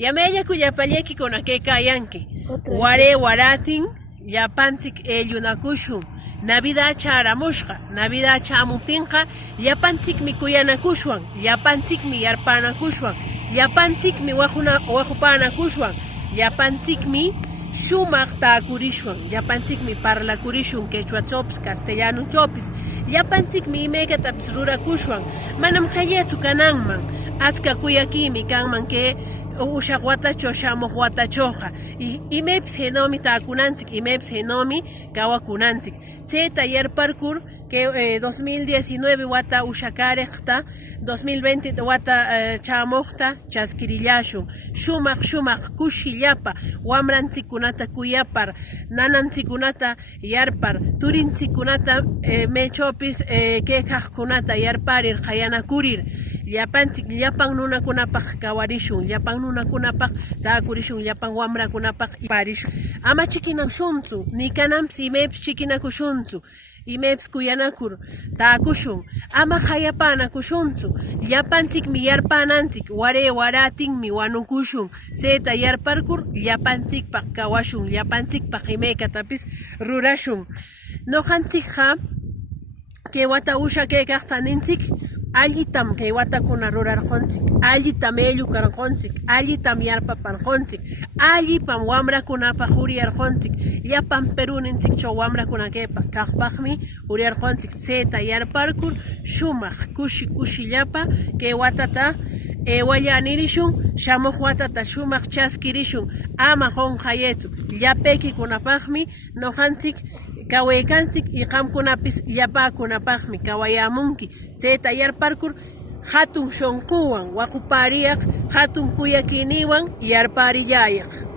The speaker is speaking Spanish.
Yamella kuyapalleki kunakeka yanki. Ware waratin yapantik ellunakushun. Navidad charamushqa. Navidad chamutinqa yapantik mi kuyanakushwan. Yapantik mi yarpanakushwan. Yapantik mi wahupanakushwan. Yapantik mi shumaq taakurishwan. Yapantik mi parlakurishun quechua chopis, castellano chopis. Yapantik mi imaykatapis rurakushwan. Manam qallaytsu kananman. Atzka kuyakimi kanman que ushaq watacho shamuq watachoqa. Imaypis hinomi taakunanchik, imaypis hinomi kawakunanchik. Chayta yarparkur que 2019 wata ushakariqta, 2020 wata chamuqta chaskirillashun. Shumaq kushillapa wamranchikunata kuyapar, nananchikunata yarpar, turinchikunata mechopis kekaqkunata yarparir qayanakurir. Llapan nunakunapaq kawarishun, llapan nunakunapaq taakurishun, llapan wamrakunapaq parishun. Ama chikinashunchu, ni kananpis imaypis chikinakushunchu. Imaypis kuyanakur taakushun. Ama qayapanakushunchu. Llapanchikmi yarpananchik, waratinmi wanukushun. Chayta yarparkur llapanchikpaq kawashun, llapanchikpaq imaykatapis rurashun. Nuqanchikqa kay wata ushakaykaqta ninchik allitam kay watakuna rurarqunchik, allitam ellukarqunchik, allitam yarpaparqunchik, allipam wamrakunapaq uriyarqunchik, llapan Peruninchikchaw wamrakunakaypaq kaqpaqmi uriyarqunchik. Chayta yarparkur shumaq kushillapa kay watata wallanirishun, shamuq watata shumaq chaskirishun, ama qunqayaytsu. Llapaykikunapaqmi nuqanchik kawaykanchik y qamkunapis llapakunapaqmi kawayamunki. Chayta yarparkur hatun shunquwan waqupariaq, hatun kuyakiniwan yarparillayaq.